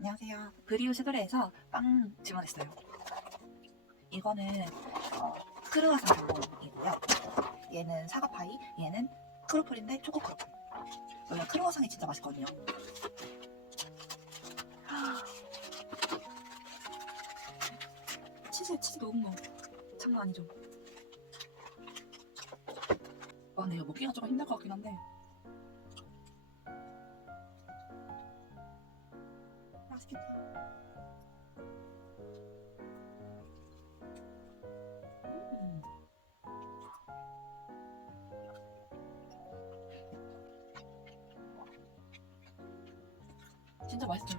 안녕하세요. 브리오 슈그레에서 빵 주문했어요. 이거는 어, 크루아상 전공이고요. 얘는 사과 파이, 얘는 크로플인데 초코 크로플. 원래 크루아상이 진짜 맛있거든요. 치즈, 치즈 너무 많아. 장난 아니죠? 와, 근데 이거 먹기가 조금 힘들 것 같긴 한데. 진짜 맛있죠.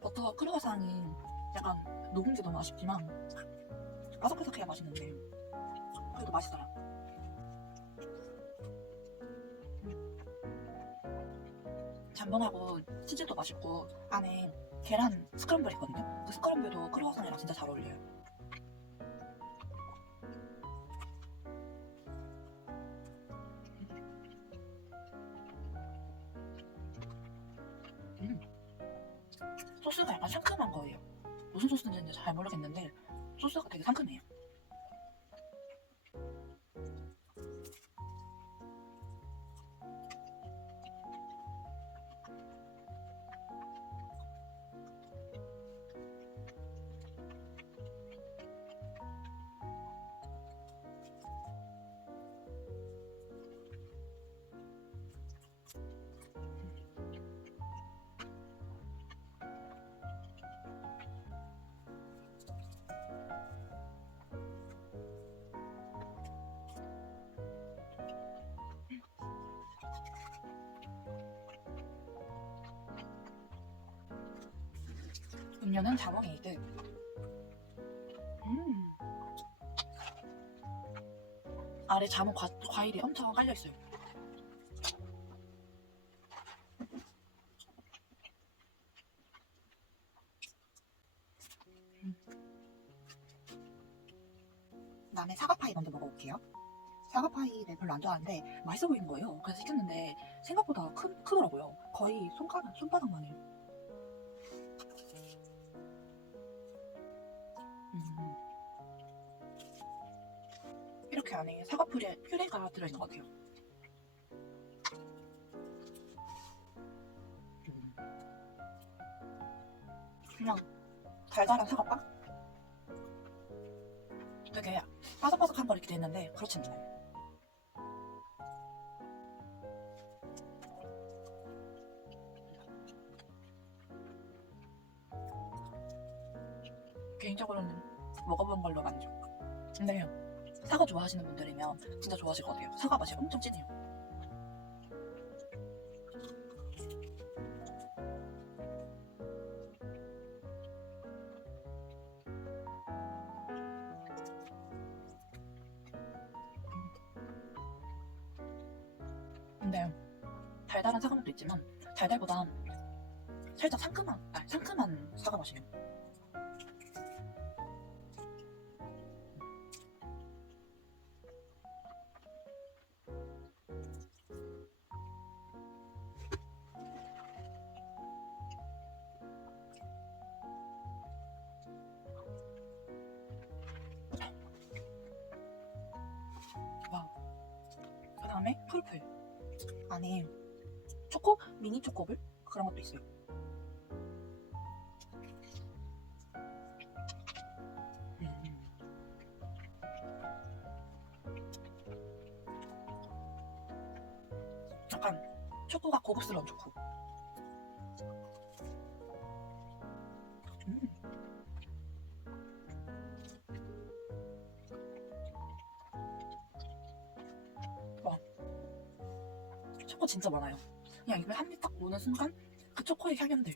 버터 크루아상이 약간 녹은지 너무 아쉽지만 바삭바삭해야 맛있는데 그래도 맛있더라. 잠봉하고 치즈도 맛있고 안에 계란 스크럼블 있거든요. 그 스크럼블도 크루아상이랑 진짜 잘 어울려요. 음. 소스가 약간 상큼한 거예요. 무슨 소스인지 잘 모르겠는데 소스가 되게 상큼해요. 음료는 자몽에이드. 음. 아래 자몽 과, 과일이 엄청 깔려 있어요. 음. 다음에 사과파이 먼저 먹어볼게요. 사과파이를 별로 안 좋아하는데 맛있어 보이는 거예요. 그래서 시켰는데 생각보다 크, 크더라고요. 거의 손가락, 손바닥만 해요. 음. 이렇게 안에 사과 퓨레, 퓨레가 들어있는 것 같아요. 음. 그냥 달달한 사과빵? 되게 바삭바삭한 걸 이렇게 됐는데 그렇진 않아요. 개인적으로는 먹어본 걸로 만족. 근데 사과 좋아하시는 분들이면 진짜 좋아하실 것 같아요. 사과 맛이 엄청 진해요. 풀풀. 안에 초코? 미니 초코볼? 그런 것도 있어요. 초코 진짜 많아요. 그냥 입에 한 입 딱 무는 순간 그 초코의 향연들.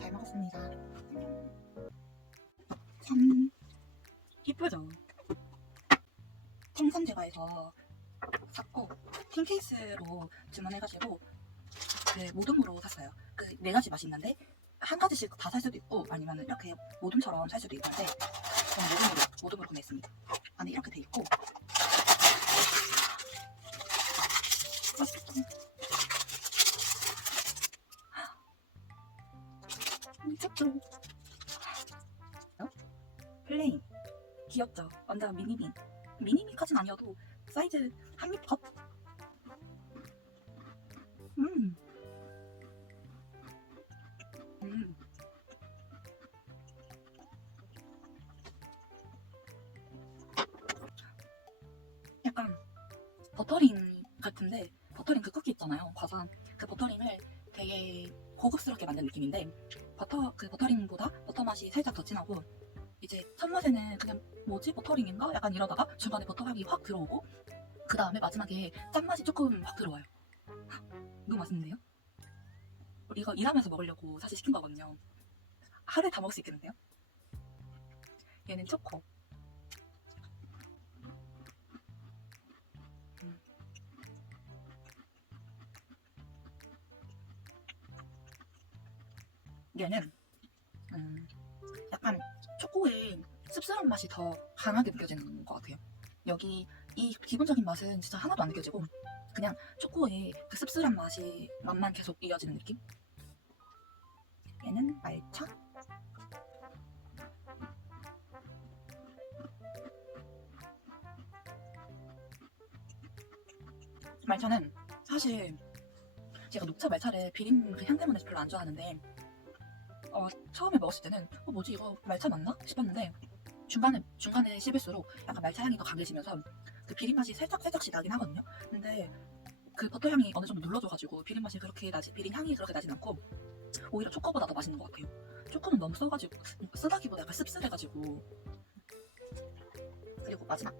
잘 먹었습니다. 참 이쁘죠? 생선 제과에서 샀고 tin 케이스로 주문해가지고 그 모둠으로 샀어요. 그 네 가지 맛이 있는데 한 가지씩 다 살 수도 있고 아니면 이렇게 모둠처럼 살 수도 있는데 저는 모둠으로 모둠으로 구매했습니다. 안에 이렇게 돼 있고 맛있겠다. 어? 플레인 귀엽죠? 완전 미니미 미니미까진 아니어도 사이즈 한입 컵 음. 음. 약간 버터링 같은데 버터링 그 쿠키 있잖아요 과자 그 버터링을 되게 고급스럽게 만든 느낌인데 버터 그 버터링보다 버터 맛이 살짝 더 진하고 이제 첫 맛에는 그냥 뭐지? 버터링인가? 약간 이러다가 중간에 버터 향이 확 들어오고 그 다음에 마지막에 짠맛이 조금 확 들어와요. 너무 맛있는데요? 이거 일하면서 먹으려고 사실 시킨 거거든요. 하루에 다 먹을 수 있겠는데요? 얘는 초코 얘는 음, 약간 초코의 씁쓸한 맛이 더 강하게 느껴지는 것 같아요. 여기 이 기본적인 맛은 진짜 하나도 안 느껴지고 그냥 초코의 그 씁쓸한 맛이 맛만 계속 이어지는 느낌? 얘는 말차? 말차는 사실 제가 녹차 말차를 비린 그 향 때문에 별로 안 좋아하는데 어, 처음에 먹었을 때는 어, 뭐지 이거 말차 맞나 싶었는데 중간에 중간에 씹을수록 약간 말차 향이 더 강해지면서 그 비린 맛이 살짝 살짝씩 나긴 하거든요. 근데 그 버터 향이 어느 정도 눌러줘가지고 비린 맛이 그렇게 나지 비린 향이 그렇게 나진 않고 오히려 초코보다 더 맛있는 것 같아요. 초코는 너무 써가지고 쓰다기보다 약간 씁쓸해가지고 그리고 마지막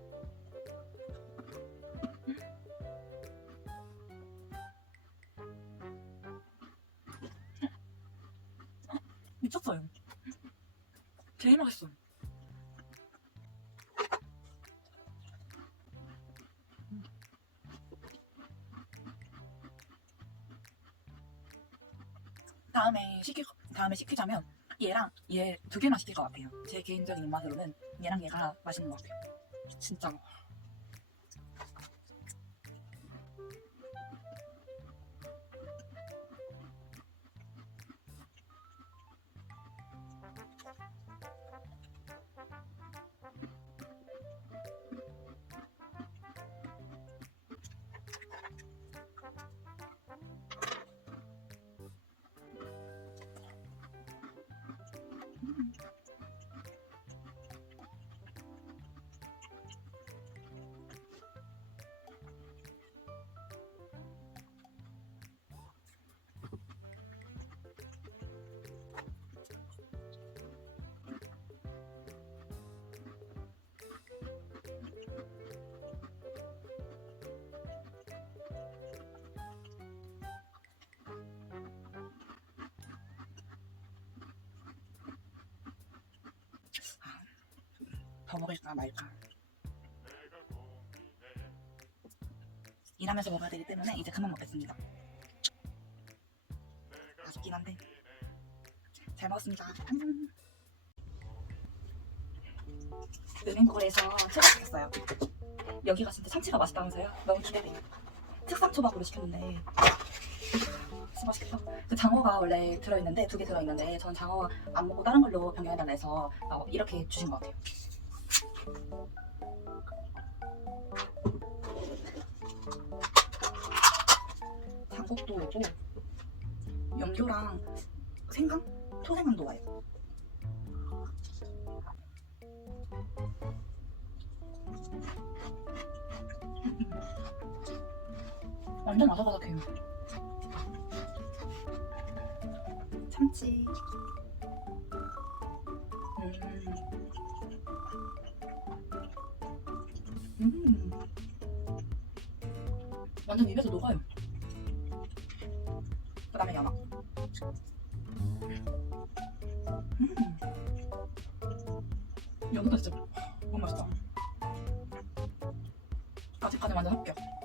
미쳤어요. 제일 맛있어. 다음에 시키 다음에 시키자면 얘랑 얘 두 개만 시킬 것 같아요. 제 개인적인 입맛으로는 얘랑 얘가 맛있는 것 같아요. 진짜로. 더 먹을까 말까. 일하면서 먹어야 되기 때문에 이제 그만 먹겠습니다. 아쉽긴 한데 잘 먹었습니다. 안녕. 은행골에서 초밥 시켰어요. 여기가 진짜 참치가 맛있다면서요? 너무 기대돼요. 특상 초밥으로 시켰는데 진짜 맛있겠다. 그 장어가 원래 들어있는데 두 개 들어있는데 전 장어 안 먹고 다른 걸로 변경해달라 해서 어, 이렇게 주신 것 같아요. 장국도 오고 염료랑 생강? 토생강도 와요. 완전 아삭아삭해요. 참치. 음. 완전 입에서 녹아요. 그 다음에 연어. 음. 연어도 진짜 너무 맛있다. 아직까지 완전 합격.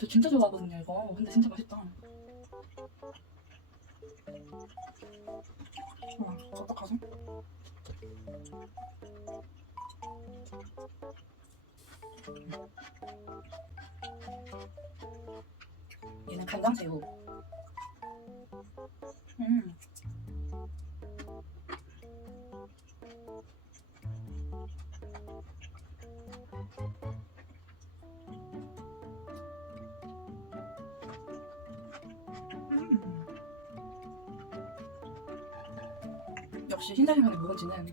저 진짜 좋아하거든요 이거. 근데 진짜 맛있다. 와, 어떡하지? 얘는 간장새우. 음. 음. 역시 흰자리면의 묵은지는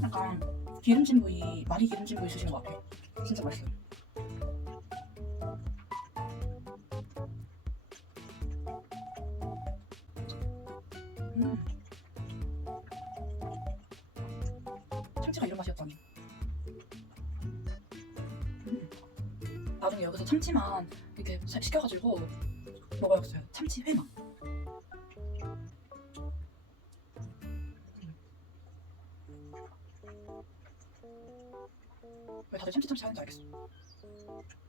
약간 기름진 부위 많이 기름진 부위 주신 것 같아요. 진짜 맛있어요. 나중에 여기서 참치만 이렇게 사- 시켜가지고 먹어야겠어요. 참치 회맛. 왜 다들 참치 참치 하는지 알겠어. 음.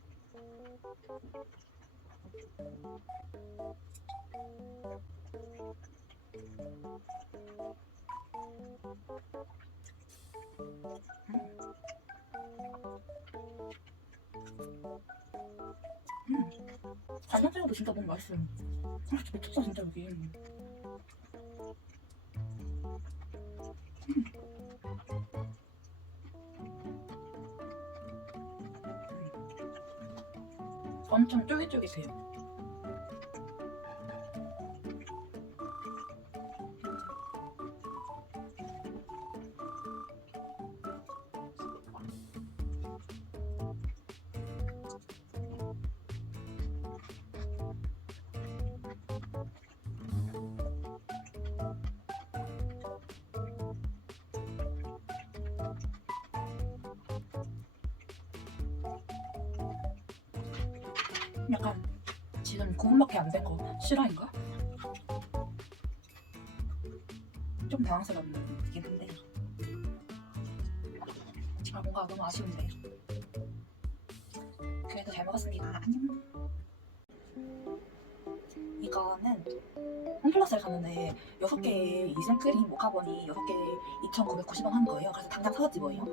간장새우도 진짜 너무 맛있어요. 아, 진짜 미쳤어 진짜 여기. 음. 엄청 쫄깃쫄깃해요. 약간 지금 구분밖에 안 된 거 실화인가? 좀 당황스럽긴 한데. 아 뭔가 너무 아쉬운데. 그래도 잘 먹었습니다. 안녕. 이거는 홈 플러스에 갔는데 6개의 이 생크림 모카본이 6개에 2,990원 한 거예요. 그래서 당장 사왔지 뭐예요?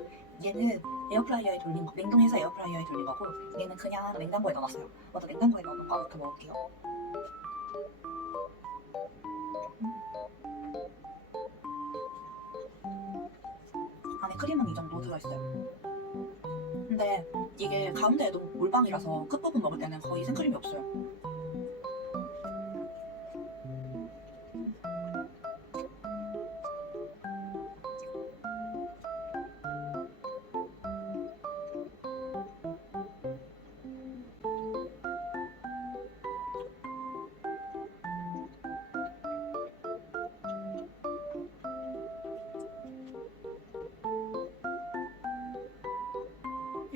얘는 에어프라이어에 돌린 거, 냉동해서 에어프라이어에 돌린 거고 얘는 그냥 냉장고에 넣어놨어요. 먼저 냉장고에 넣어놓은 거부터 먹을게요. 안에 크림은 이 정도 들어있어요. 근데 이게 가운데에도 몰빵이라서 끝부분 먹을 때는 거의 생크림이 없어요.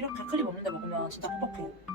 이렇게 크림 없는데 먹으면 진짜 뻑뻑해요.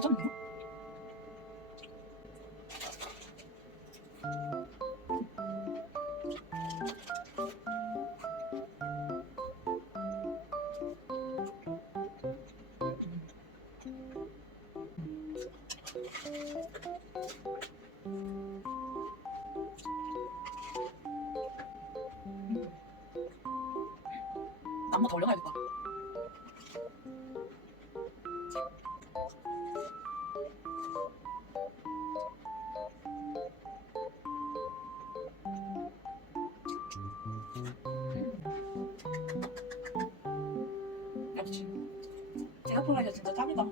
괜 싱가포르에서 진짜 짱이다.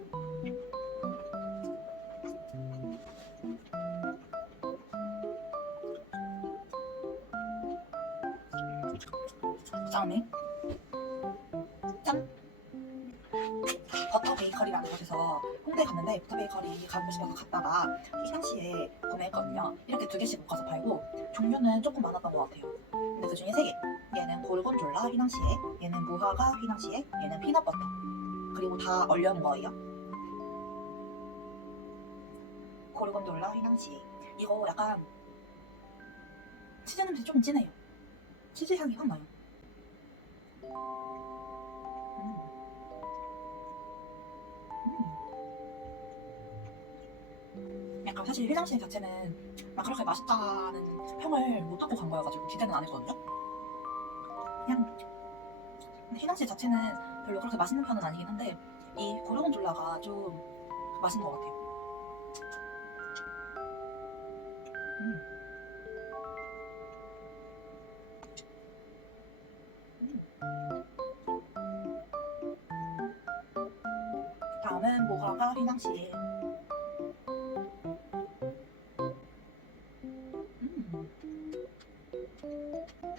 짱네. 짠. 버터 베이커리라는 곳에서 홍대 갔는데 버터 베이커리 가고 싶어서 갔다가 휘낭시에 구매했거든요. 이렇게 두 개씩 묶어서 팔고 종류는 조금 많았던 것 같아요. 근데 그 중에 세 개. 얘는 고르곤졸라 휘낭시에, 얘는 무화과 휘낭시에, 얘는 피넛버터. 그리고 다 얼려놓은 거예요. 고르곤졸라 휘낭시에. 이거 약간 치즈 냄새 조금 진해요. 치즈 향이 확 나요. 음. 음. 약간 사실 휘낭시에 자체는 막 그렇게 맛있다는 평을 못 듣고 간 거여가지고 기대는 안 했거든요. 그냥 휘낭시 자체는 별로 그렇게 맛있는 편은 아니긴 한데 이 고르곤졸라가 좀 맛있는 것 같아요. 음. 다음은 모가가 휘낭시에 음.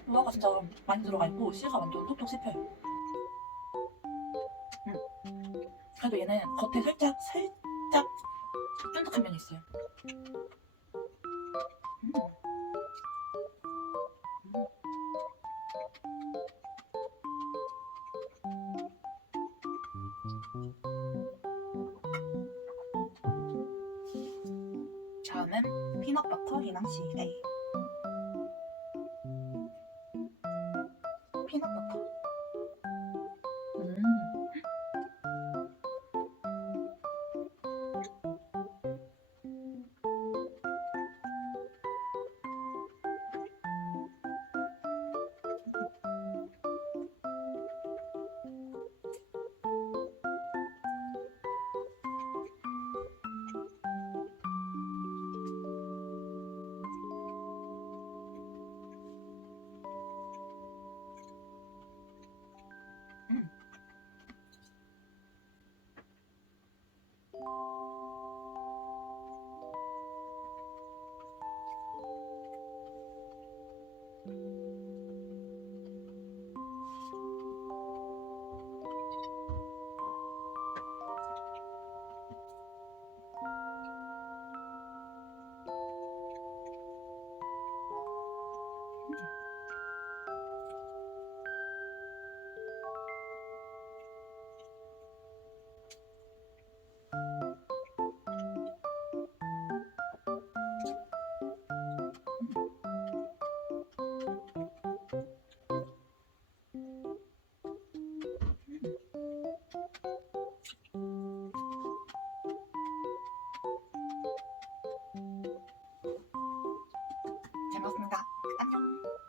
무화과 진짜 많이 들어가 있고 씨가 완전 톡톡 씹혀요. 그래도 얘는 겉에 살짝 살짝 쫀득한 면이 있어요. 음. 음. 다음은 피넛버터 피 즐거웠습니다. 안녕.